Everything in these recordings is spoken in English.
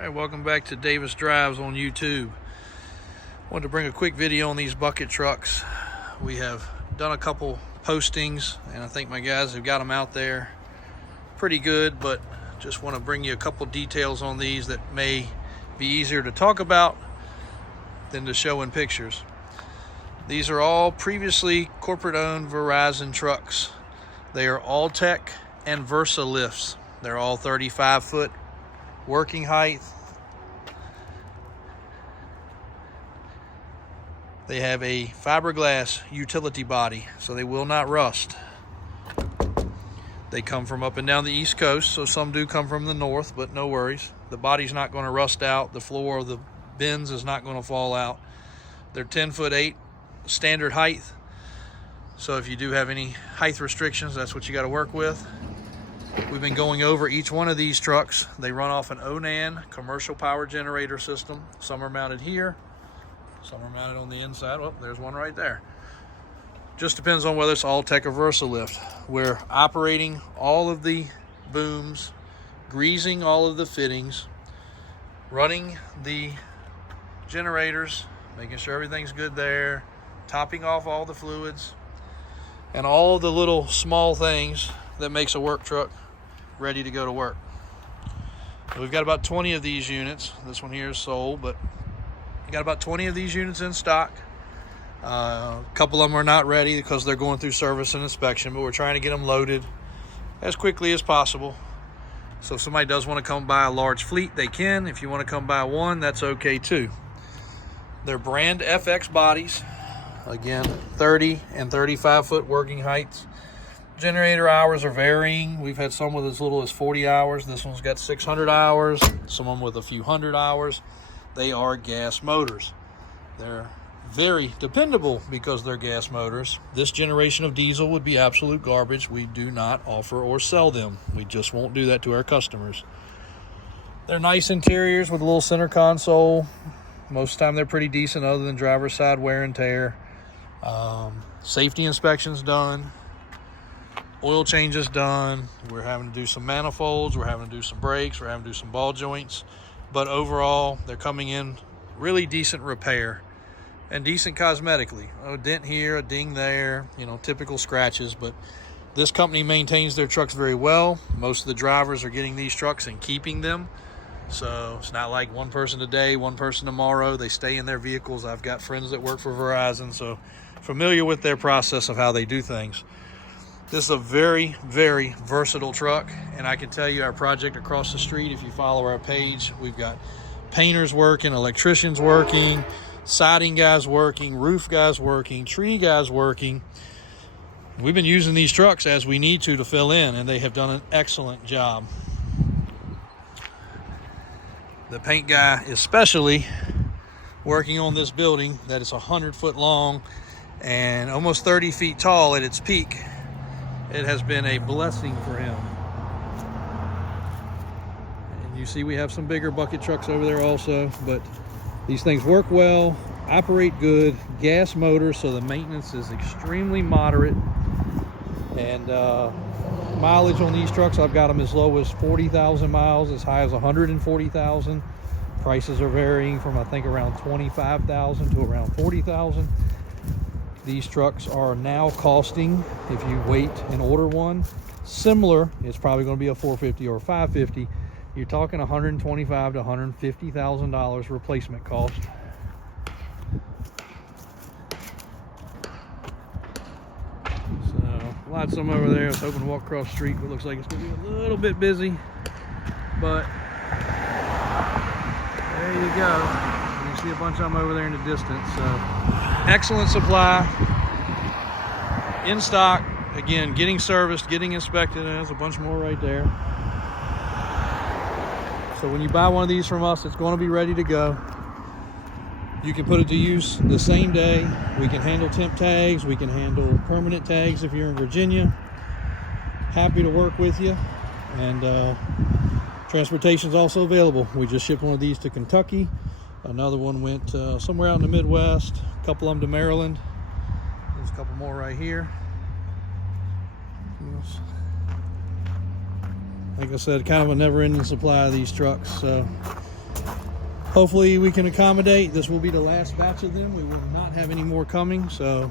Alright, welcome back to Davis Drives on YouTube. Wanted to bring a quick video on these bucket trucks. We have done a couple postings and I think my guys have got them out there pretty good, but just want to bring you a couple details on these that may be easier to talk about than to show in pictures. These are all previously corporate owned Verizon trucks. They are Alltech and Versa lifts. They're all 35-foot working height. They have a fiberglass utility body, so they will not rust. They come from up and down the East Coast, so some do come from the north, but no worries. The body's not going to rust out. The floor of the bins is not going to fall out. They're 10'8" standard height, so if you do have any height restrictions, that's what you got to work with. We've been going over each one of these trucks. They run off an Onan commercial power generator system. Some are mounted here, some are mounted on the inside. Well, there's one right there. Just depends on whether it's Alltech or Versa lift. We're operating all of the booms, greasing all of the fittings, running the generators, making sure everything's good there, topping off all the fluids, and all of the little small things that makes a work truck ready to go to work. We've got about 20 of these units. This one here is sold, but we got about 20 of these units in stock. A couple of them are not ready because they're going through service and inspection, but we're trying to get them loaded as quickly as possible. So if somebody does want to come buy a large fleet, they can. If you want to come buy one, that's okay too. They're brand FX bodies. Again, 30 and 35-foot working heights. Generator hours are varying. We've had some with as little as 40 hours. This one's got 600 hours, some of them with a few hundred hours. They are gas motors. They're very dependable because they're gas motors. This generation of diesel would be absolute garbage. We do not offer or sell them. We just won't do that to our customers. They're nice interiors with a little center console. Most of the time they're pretty decent other than driver's side wear and tear. Safety inspections done. Oil changes done. We're having to do some manifolds. We're having to do some brakes. We're having to do some ball joints. But overall, they're coming in really decent repair and decent cosmetically. A dent here, a ding there, typical scratches. But this company maintains their trucks very well. Most of the drivers are getting these trucks and keeping them. So it's not like one person today, one person tomorrow. They stay in their vehicles. I've got friends that work for Verizon, so familiar with their process of how they do things. This is a very, very versatile truck, and I can tell you our project across the street, if you follow our page, we've got painters working, electricians working, siding guys working, roof guys working, tree guys working. We've been using these trucks as we need to fill in, and they have done an excellent job. The paint guy especially working on this building that is 100 foot long and almost 30 feet tall at its peak. It has been a blessing for him. And you see we have some bigger bucket trucks over there also, but these things work well, operate good, gas motors, so the maintenance is extremely moderate. And mileage on these trucks, I've got them as low as 40,000 miles, as high as 140,000. Prices are varying from I think around 25,000 to around 40,000. These trucks are now costing, if you wait and order one similar, it's probably going to be a 450 or a 550. You're talking $125,000 to $150,000 replacement cost. So lots of them over there. I was hoping to walk across the street, but it looks like it's going to be a little bit busy. But there you go. You see a bunch of them over there in the distance. So excellent supply, in stock. Again, getting serviced, getting inspected, and there's a bunch more right there. So when you buy one of these from us, it's going to be ready to go. You can put it to use the same day. We can handle temp tags. We can handle permanent tags if you're in Virginia. Happy to work with you. And transportation is also available. We just shipped one of these to Kentucky. Another one went somewhere out in the Midwest. A couple of them to Maryland. There's a couple more right here. Like I said, kind of a never-ending supply of these trucks. So hopefully we can accommodate. This will be the last batch of them. We will not have any more coming. So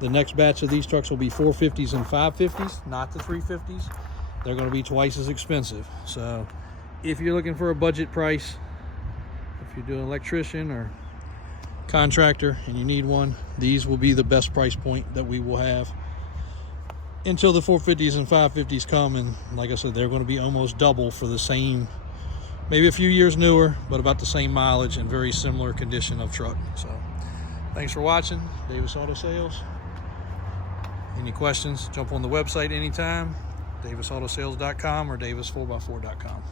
the next batch of these trucks will be 450s and 550s, not the 350s. They're going to be twice as expensive. So if you're looking for a budget price, if you're doing electrician or contractor and you need one, these will be the best price point that we will have until the 450s and 550s come. And like I said, they're going to be almost double for the same, maybe a few years newer, but about the same mileage and very similar condition of truck. So thanks for watching Davis Auto Sales. Any questions, jump on the website anytime, davisautosales.com or davis4x4.com.